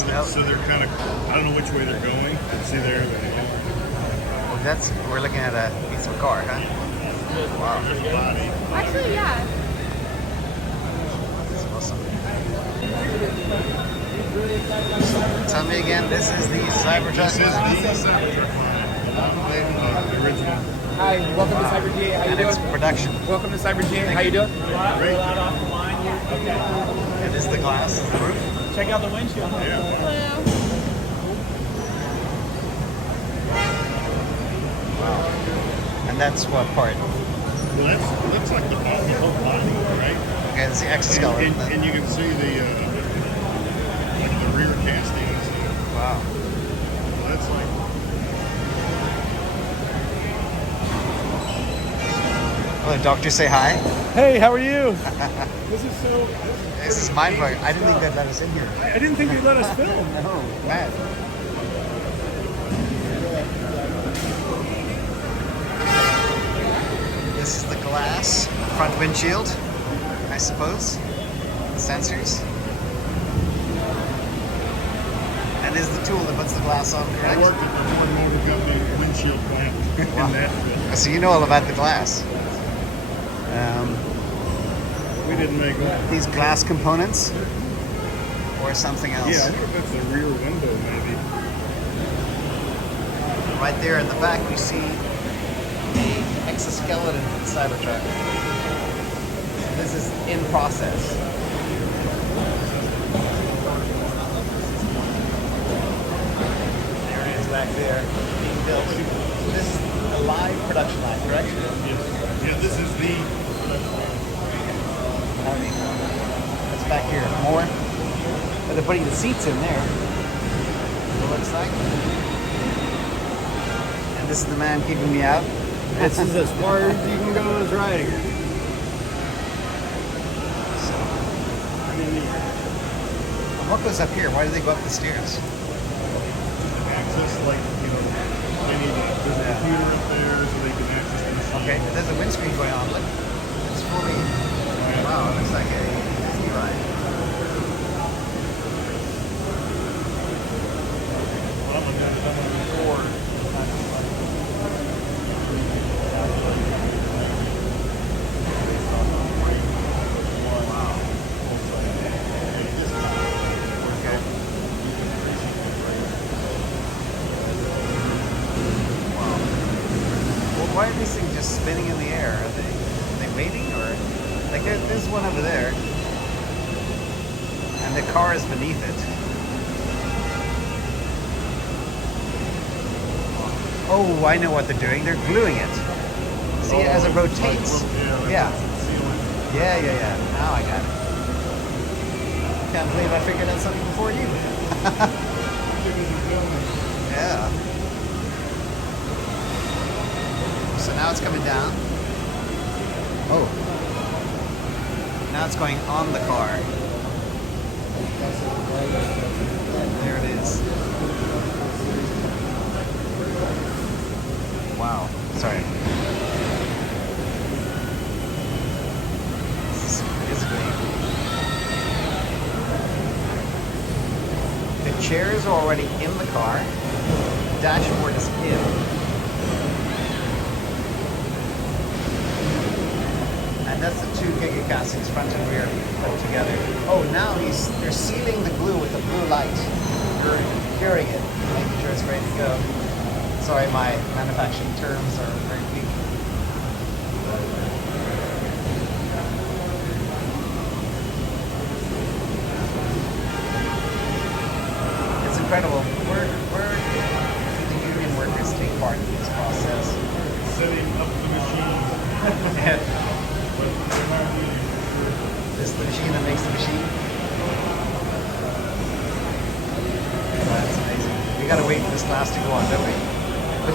So they're kind of, I don't know which way they're going. See there? We're looking at a piece of car, huh? Wow. There's a body. Actually, yeah. That's awesome. Tell me again, this is the CyberTruck. This is the CyberTruck line. The original. Hi, welcome to Cyber GA. How you And doing? it's production. Welcome to Cyber GA. How you doing? Great. It is the glass, the roof. Check out the windshield. Yeah. Wow. And that's what part? Well, that looks like the whole body, right? Okay, that's the exoskeleton. And you can see the rear castings. Wow. Well, that's like. Hello, doctor, say hi. Hey, how are you? This is mind-blowing. I didn't think they'd let us in here. I didn't think you'd let us film. No, man. This is the glass, front windshield, I suppose. The sensors. And this is the tool that puts the glass on, I correct? worked at the Ford Motor Company windshield plant in Nashville. So you know all about the glass. We didn't make that. These glass components or something else. Yeah, I wonder if that's the rear window, maybe. Right there in the back we see the exoskeleton for the CyberTruck. This is in process. There it is back there being built. So this is a live production line, correct? Yeah, this is the production line. That's back here. More. But they're putting the seats in there. It looks like. And this is the man keeping me out. This is as far as you can go as riding. What goes up here? Why do they go up the stairs? Access, like, they need there's a computer up there so they can access the machine. Okay, there's a windscreen going on. Look, it's fully. Wow, it looks like a Disney ride. Well, I'm gonna record. Why are these things just spinning in the air? Are they waiting, or like there's one over there, and the car is beneath it. Oh, I know what they're doing. They're gluing it. See, as it rotates. Yeah. Yeah. Now I got it. Can't believe I figured out something before you. Yeah. So now it's coming down. Oh. Now it's going on the car. There it is. Wow. Sorry. This is great. The chairs are already in the car. The dashboard is in. That's the two giga castings, front and rear, put together. Oh, now they're sealing the glue with a blue light. You're curing it, making sure it's ready to go. Sorry, my manufacturing terms are very weak. It's incredible. Where do the union workers take part in this process? Setting up the machine. This is the machine that makes the machine. That's amazing. We gotta wait for this glass to go on, don't we? But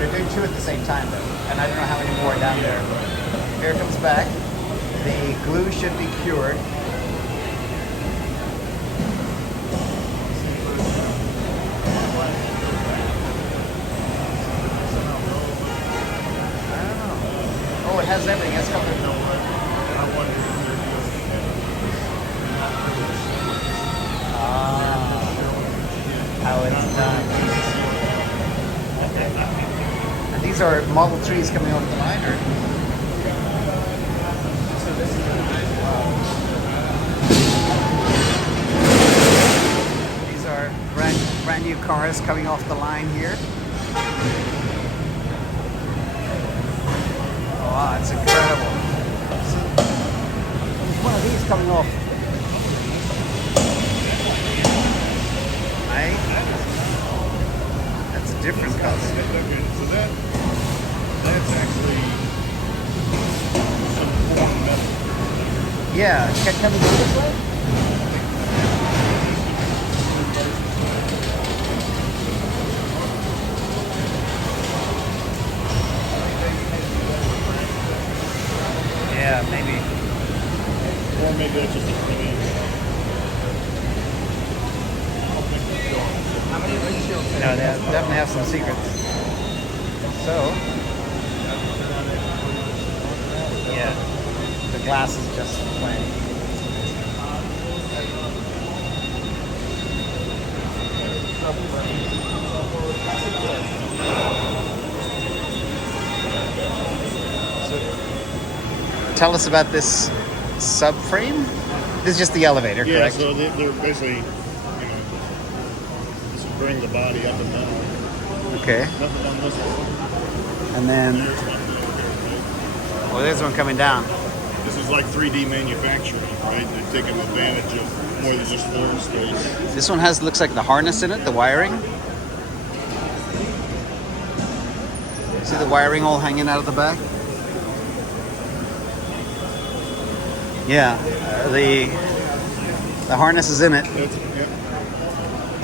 they're doing two at the same time, though, and I don't know how many more are down there. Here it comes back. The glue should be cured. Oh, it has everything. It's covered. Ah. these are Model 3s coming off the line, or? These are brand new cars coming off the line here. Wow, it's incredible. So, there's one of these coming off. That's a different color. So that's actually some form metal. Yeah, can we go this way? Yeah, maybe. Or maybe that's just a really. No, they definitely have some secrets. So, yeah, the glass is just plain. So, tell us about this subframe. This is just the elevator, Yeah, correct? so they're basically, just bring the body up and down. Okay. Nothing on this one. And then, There's one there, well, there's one coming down. right? This is like 3D manufacturing, right? They're taking advantage of more than just floor space. This one looks like the harness in it, the wiring. See the wiring all hanging out of the back? Yeah, the harness is in it. That's, yeah.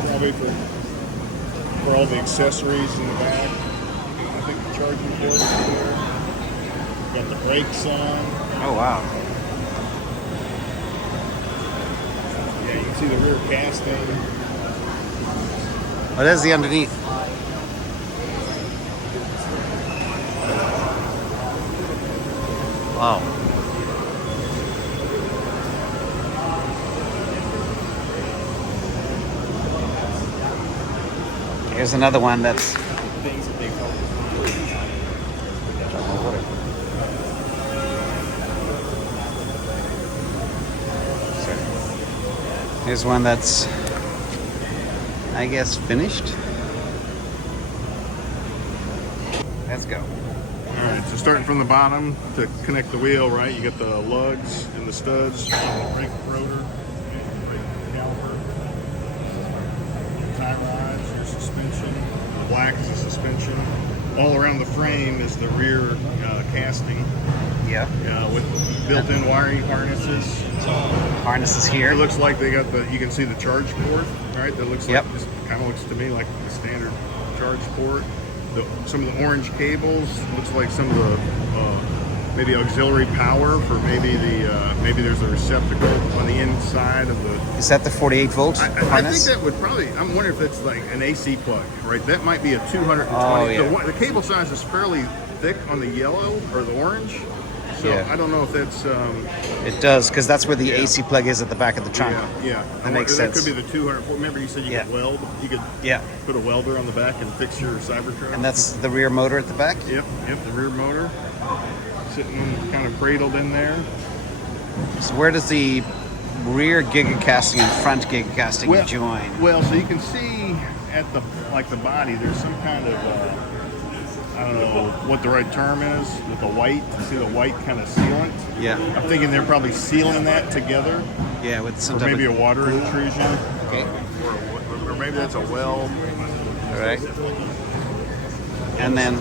Probably for all the accessories in the back. I think the charging port is there. Got the brakes on. Oh wow. Yeah, you can see the rear casting. Oh, there's the underneath. Wow. Here's another one that's Things that they focus Here's one that's, I guess, finished. Let's go. All right, so starting from the bottom to connect the wheel, right? You got the lugs and the studs on the brake rotor, brake caliper, tie rods, your suspension. The black is the suspension. All around the frame is the rear casting Yeah. with built-in wiring harnesses. Harnesses It here. looks like they got you can see the charge port, right? That looks Yep. like, this kind of looks to me like the standard charge port. Some of the orange cables looks like some of the maybe auxiliary power for maybe there's a receptacle on the inside of the. Is that the 48 volt I harness? think that would probably. I'm wondering if it's like an AC plug, right? That might be a 220. Oh, yeah. The cable size is fairly thick on the yellow or the orange, so Yeah. I don't know if that's. It does, because that's where the Yeah. AC plug is at the back of the trunk. Yeah. That makes That sense. could be the 200. Remember, you said you Yeah. could weld. You could Yeah. put a welder on the back and fix your CyberTruck. And that's the rear motor at the back? Yep. The rear motor sitting kind of cradled in there. So where does the rear giga casting and front giga casting join? Well, so you can see at the body, there's some kind of I don't know what the right term is with the white. See the white kind of sealant. Yeah. I'm thinking they're probably sealing that together, Yeah, with some or type maybe a of... water intrusion, Okay. or maybe that's a weld. All right. And then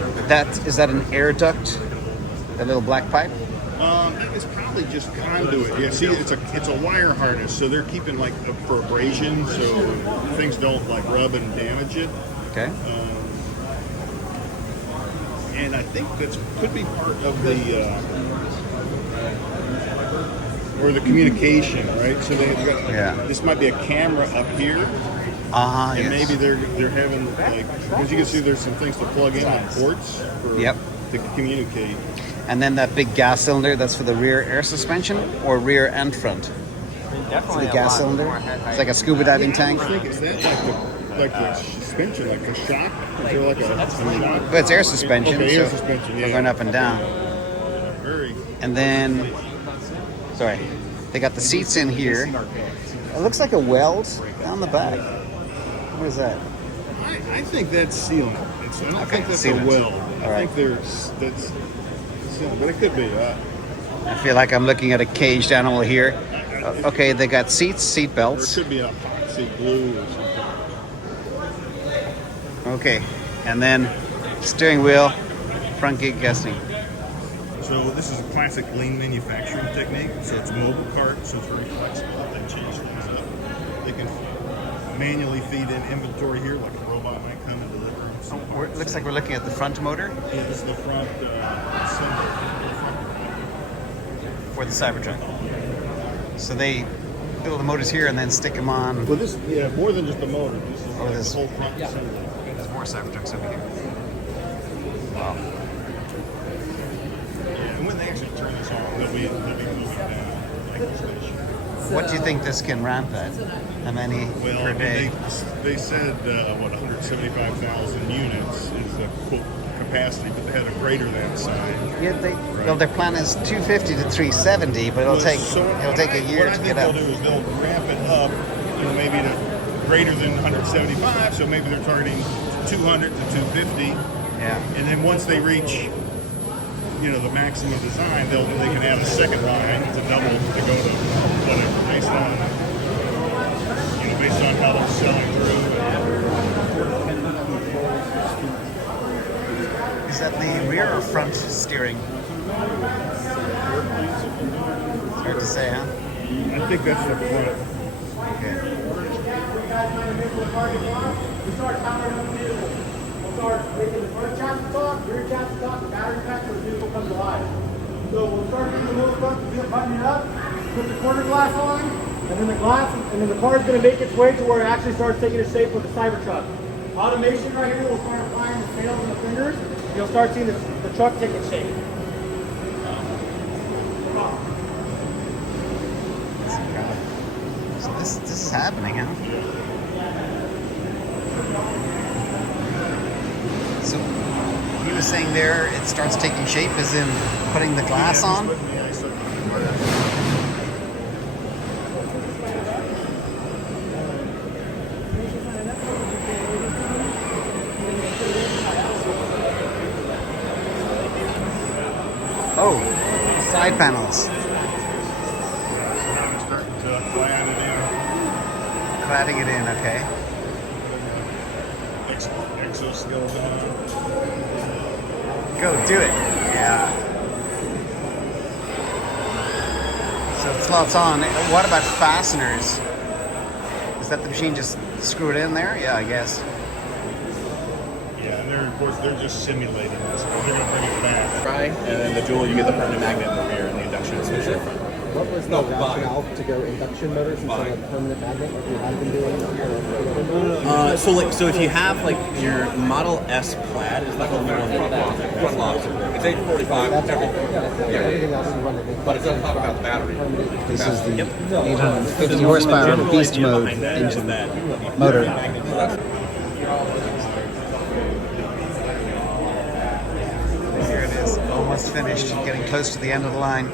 is that an air duct? That little black pipe? It's probably just conduit. Yeah, see, it's a wire harness, so they're keeping like for abrasion, so things don't like rub and damage it. Okay. And I think that could be part of the or the communication, right? So they got this might be a camera up here, and Yes. maybe they're having like because you can see there's some things to plug in on ports for, to communicate. And then that big gas cylinder, that's for the rear air suspension or rear and front? Definitely the gas cylinder? It's like a scuba diving tank? I think is that like the suspension, like a shock? Is there like a shock? But it's air suspension. Okay, air so suspension, we're yeah. going up and down. Very. And then, sorry, they got the seats in here. It looks like a weld down the back. What is that? I think that's sealing. I don't think that's sealant. a weld. All right. I think that's sealing, but it could be. I feel like I'm looking at a caged animal here. Okay, they got seats, seat Or it belts. could be a seat glue or something. Okay, and then steering wheel, front gate guessing. So this is a classic lean manufacturing technique. So it's a mobile cart, so it's very flexible. They change things up. They can manually feed in inventory here, like a robot might come and deliver. It looks like we're looking at the front motor Yeah, this is the front cylinder. for the CyberTruck. So they build the motors here and then stick them on. Well, this, more than just the motor. This is like this- the whole front assembly. There's more CyberTrucks over here. Wow. Yeah, and when they actually turn this on, they'll be moving down like the station. What do you think this can ramp at? How many Well, per day? they said 175,000 units is the quote capacity, but they had a greater than sign. Yeah, well, their plan is 250 to 370, but it'll take a year what to I get think up. they'll do is they'll ramp it up, maybe to greater than 175. So maybe they're targeting 200 to 250, Yeah. and then once they reach, the maximum design, they can add a second line to double to go to whatever based on how they're selling through. Is that the rear or front steering? It's hard to say, huh? I think that's the front. Okay. We start powering up the vehicle. We'll start making the front chassis talk, rear chassis talk, the battery pack, so the vehicle comes alive. So we'll start getting the motor stuff, button it up, put the quarter glass on, and then the car is going to make its way to where it actually starts taking its shape with the CyberTruck. Automation right here will start applying the tails and the fingers. You'll start seeing the truck take its shape. So this is happening, huh? So you were saying there it starts taking shape as in putting the glass on? Oh, side panels. Now I'm starting to plan it Cladding it in, okay. in. Exoskeleton. Go, do it. Yeah. So the slot's on. What about fasteners? Is that the machine just screw it in there? Yeah, I guess. Yeah, and of course they're just simulating this. They're going to bring it back. Fry, and then the dual, you get the permanent magnet in the rear and the induction switch in the front. What was the rationale to go induction motors instead of permanent magnet like we had been doing? So if you have your Model S Plaid is the only one that front lock. It's 845. Everything else is running. But it doesn't talk about the battery. This is the 850 horsepower beast mode engine motor. Here it is, almost finished, getting close to the end of the line.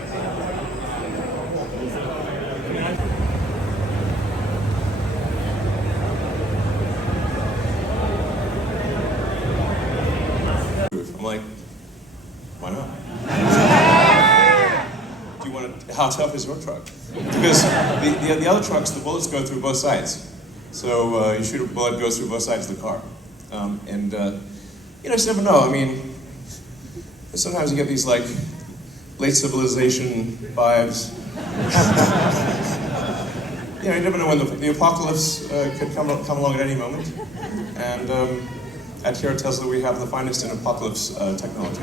I'm like, why not? Do you want to? How tough is your truck? Because the other trucks, the bullets go through both sides. So you shoot a bullet, it goes through both sides of the car. You just never know. I mean, sometimes you get these late civilization vibes. You never know when the apocalypse could come along at any moment. And at here at Tesla, we have the finest in apocalypse technology.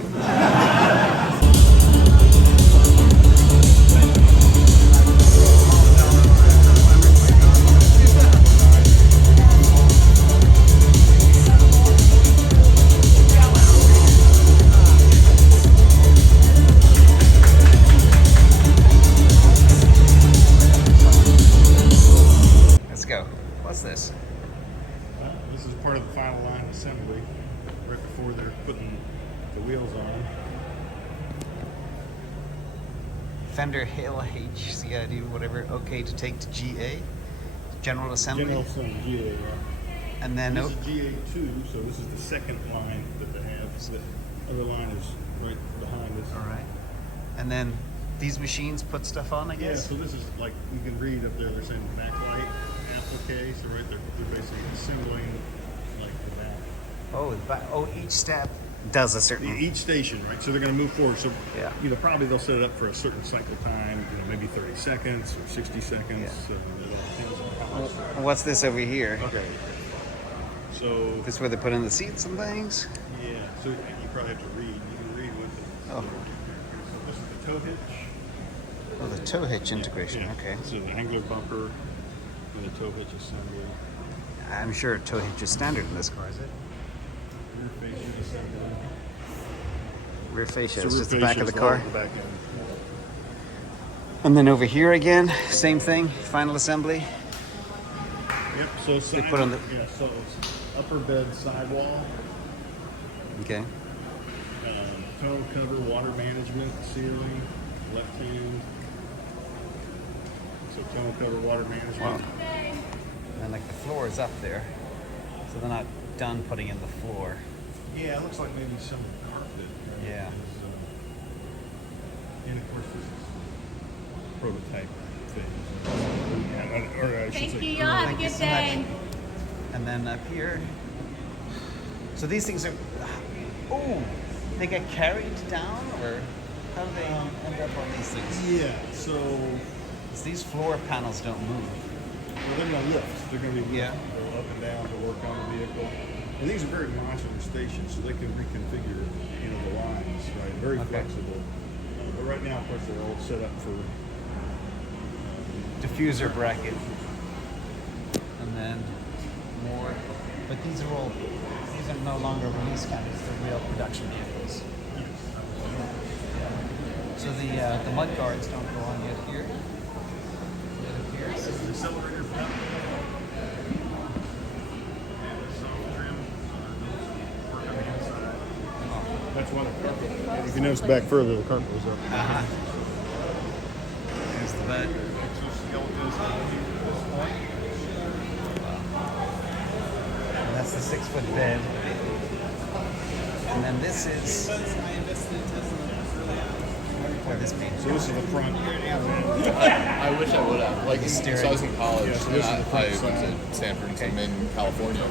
Let's go. What's this? This is part of the final Fender Hill HCID, whatever, okay to take to GA, General Assembly. General Assembly, GA, right? And then This is GA2, so this is the second line that they have. The other line is right behind us. all right. And then these machines put stuff on, I Yeah, guess. so this is like, you can read up there, they're saying backlight applique, so right there, they're basically assembling like the back. Each step does a certain. Each station, right? So they're going to move forward. So, Yeah. Probably they'll set it up for a certain cycle time, maybe 30 seconds or 60 seconds. Yeah. So it all depends on how much. What's this over here? Okay. So, This is where they put in the seats and things. yeah, so you probably have to read. You can read with it. Oh. So this is the tow hitch. Oh, the tow hitch integration. Yeah. Okay. This is the angler bumper and the tow hitch assembly. I'm sure tow hitch is standard in this car, is it? Rear facing assembly. Rear fascia So is rear just the back fascia of the is all car. the back end. And then over here again, same thing, final assembly. Yep. So side, put on the- yeah. So it's upper bed sidewall, Okay. tonneau cover, water management, ceiling, left hand. So tonneau cover, water management. Wow. And like the floor is up there, so they're not done putting in the floor. Yeah, it looks like maybe some carpet. Yeah. And of course, this is prototype thing. Or I should Thank say, you. Y'all have a Thank you good so much. day. And then up here, so these things are, oh, they get carried down, or how do they end up on these things? Yeah. So 'Cause these floor panels don't move. well, they're going to lift. They're going to be Yeah. go up and down to work on the vehicle. And these are very modular stations, so they can reconfigure, the lines, right? Very Okay. flexible. But right now, of course, they're all set up for. Diffuser bracket, and then more. But these are no longer release candidates; they're real production vehicles. So the mud guards don't go on yet here. It appears. This is accelerator pedal. And a soft trim. So those work on the inside. That's why the carpet. If you notice back further, the carpet was up. There's the bed. Exoskeletons at this point. And that's the 6-foot bed. And then this is. What this means? So this is the front. I wish I would have. Like, so I was in college. Yeah, so and this is the I front went side. to Stanford and I'm in California.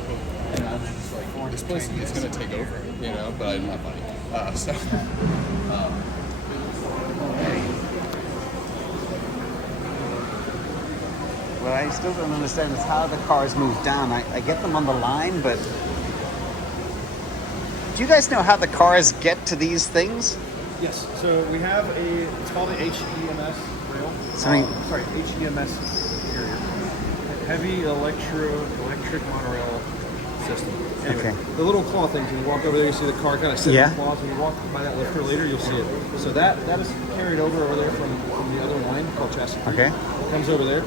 And I was just like, this place is going to take over, but I didn't have money. What I still don't understand is how the cars move down. I get them on the line, but do you guys know how the cars get to these things? Yes. So we have it's called the HEMS rail. Sorry. HEMS carrier. Heavy electric monorail system. Anyway, Okay. the little claw things. When you walk over there, you see the car kind of sit Yeah. in claws. When you walk by that lifter later, you'll see it. So that is carried over there from the other line called chassis 3. Okay. It comes over there,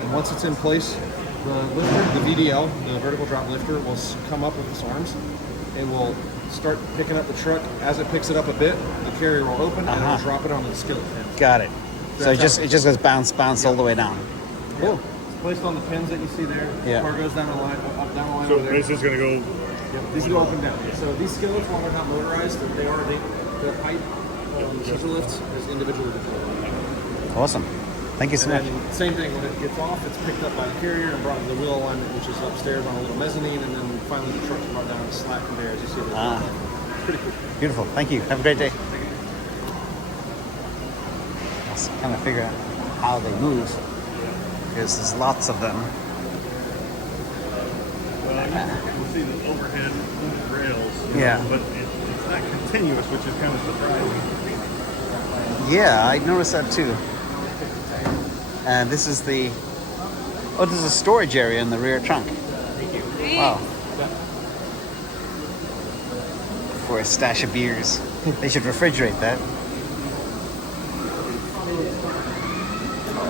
and once it's in place, the lifter, the VDL, the vertical drop lifter, will come up with its arms. It will start picking up the truck. As it picks it up a bit, the carrier will open and it will drop it onto the skillet pin. Got it. So it just goes bounce all the way down. Cool. It's placed on the pins that you see there. Yeah. The car goes down the line, up down the line So over there. this is going to go. Yep, these go up and down. So these skillets, while they're not motorized, their height scissor lifts is individually controlled. Awesome. Thank you so And much. then same thing, when it gets off, it's picked up by the carrier and brought to the wheel alignment, which is upstairs on a little mezzanine, and then finally the truck's brought down and slacked in there, as you see. It's pretty cool. Beautiful. Thank you. Have a great day. Let's kind of figure out how they move, because there's lots of them. Well, you see the overhead rails. Yeah. But it's not continuous, which is kind of surprising. Yeah, I noticed that too. And this is the. Oh, there's a storage area in the rear trunk. Wow. For a stash of beers. They should refrigerate that.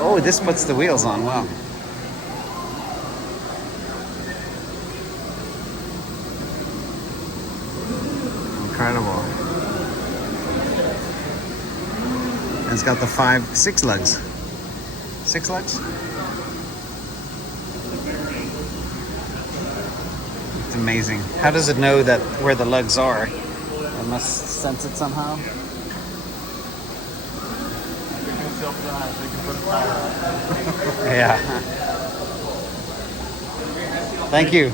Oh, this puts the wheels on. Wow. Incredible. And it's got the 6 lugs. 6 lugs? It's amazing. How does it know that where the lugs are? It must sense it somehow. Yeah. Thank you.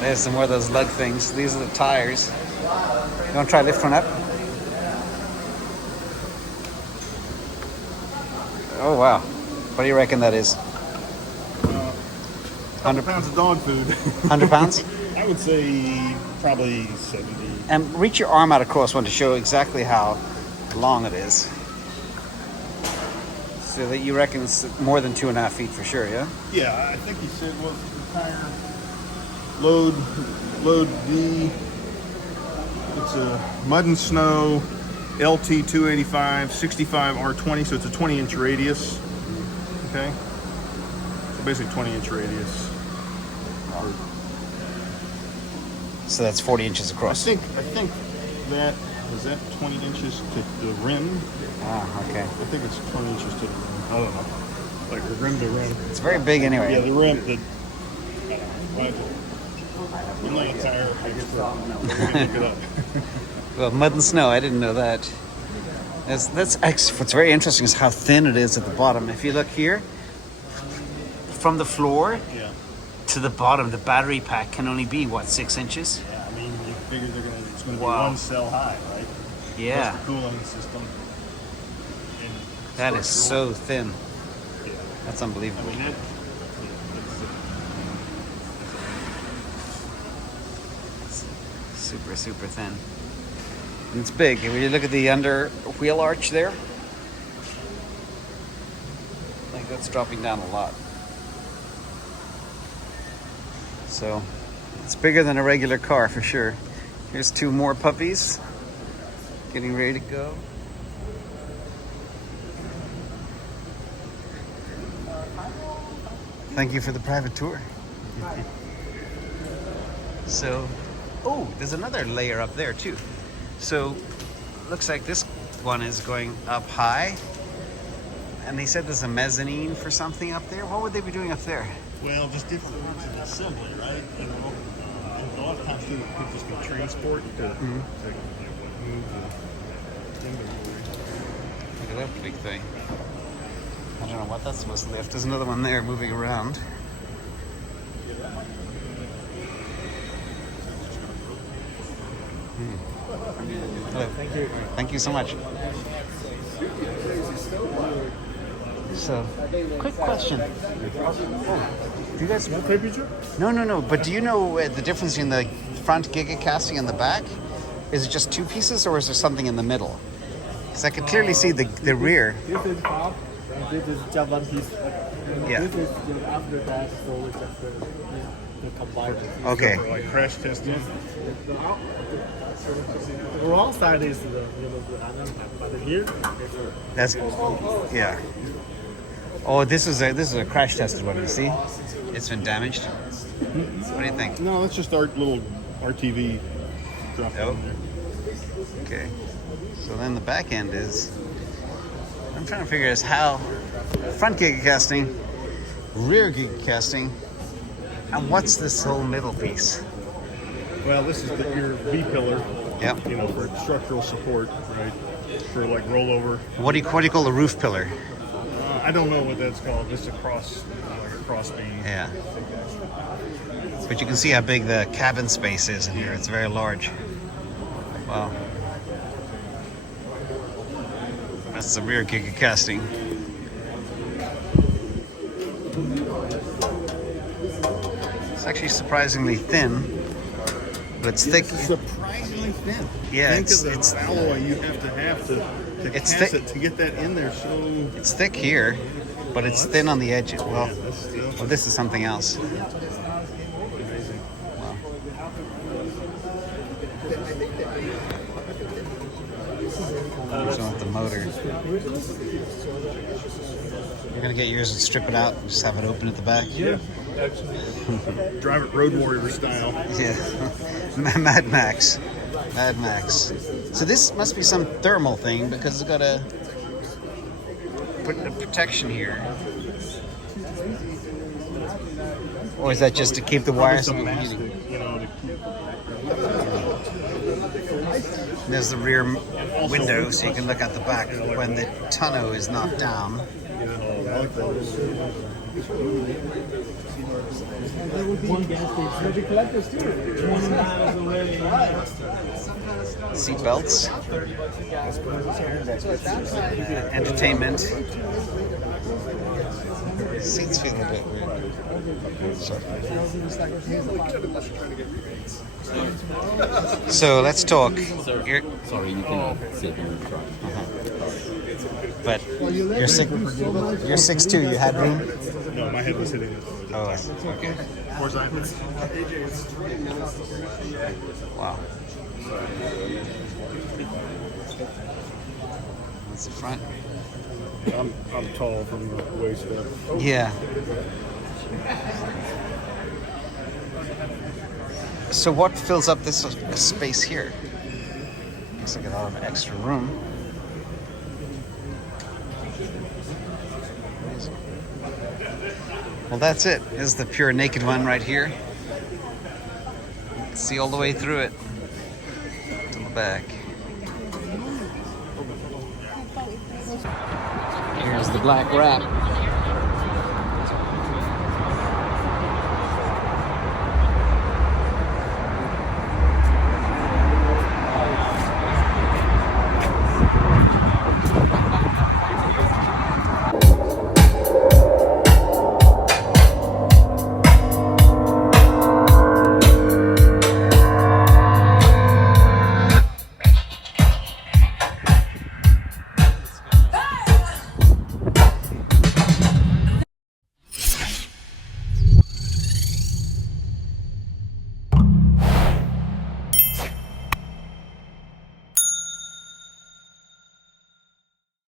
There's some more of those lug things. These are the tires. You want to try lift one up? Oh wow. What do you reckon that is? 100 pounds of dog food. 100 pounds? I would say probably 70. And reach your arm out across one to show exactly how long it is. So that you reckon it's more than 2.5 feet for sure, yeah? Yeah, I think he said was the tire load D. It's a mud and snow LT 285 65 R20, so it's a 20-inch radius. Okay, so basically 20-inch radius. So that's 40 inches I across. think that is that 20 inches to the rim. Ah, okay. I think it's 20 inches to the rim. I don't know, like the rim to rim. It's very big anyway. Yeah, the rim. I'm not a tire. I guess look it up. Well, mud and snow, I didn't know that. That's actually, what's very interesting is how thin it is at the bottom. If you look here, from the floor Yeah. to the bottom, the battery pack can only be, what, 6 inches? Yeah, I mean, you figure it's going to be Wow. one cell high, right? Yeah, Plus the cooling system. And that is structural. so thin. Yeah. That's I unbelievable. mean, Super, super thin. And it's big. When you look at the under wheel arch there, like that's dropping down a lot. So it's bigger than a regular car for sure. Here's 2 more puppies getting ready to go. Thank you for the private tour. So, oh, there's another layer up there too. So, looks like this one is going up high. And they said there's a mezzanine for something up there. What would they be doing up there? well, just different parts of the assembly, right? You know, a lot of times too, people just go transport to like, move the inventory. Look at that big thing. I don't know what that's supposed to lift. There's another one there moving around. Hello. Thank you. Thank you so much. So, quick question. Oh, do you guys? No. But do you know the difference in the front giga casting and the back? Is it just 2 pieces, or is there something in the middle? Because I could clearly see the rear. This is half, and this is just one piece. Yeah. This is the after that, so it's just the combined. Okay. For like crash testing. The wrong side is the other part, but here That's yeah. Oh, this is a crash tested one. You see, it's been damaged. What do you think? No, that's just our little RTV drop Oh. down there. Okay. So then the back end is. I'm trying to figure out how front giga casting, rear giga casting, and what's this whole middle piece? Well, this is your V pillar. Yep. You know, for structural support, right? For like rollover. What do you call the roof pillar? I don't know what that's called. Just like a cross beam. Yeah. But you can see how big the cabin space is in here. It's very large. Wow. That's the rear giga casting. It's actually surprisingly thin, but it's thick. Surprisingly thin. Yeah, Think of it's the alloy you have to It's cast thick. it to get that in there. So it's thick here, but it's thin on the edges. Well, yeah, that's still. well, this is something else. Here's one with the motor. You're gonna get yours and strip it out and just have it open at the back. Yeah. Drive it Road Warrior style. Yeah. Mad Max. Mad Max. So this must be some thermal thing because it's got a protection here. Or is that just to keep the wires from heating? There's the rear window so you can look at the back when the tonneau is not down. Seat belts, entertainment. Seats feel a bit weird. So let's talk. Sorry, you can sit in the truck. But you're 6'2", you had room? No, my head was hitting this. Oh, okay. Wow. That's the front. I'm tall from the waist up. Yeah. So what fills up this space here? Looks like a lot of extra room. Well, that's it. This is the pure naked one right here. You can see all the way through it to the back. Here's the black wrap.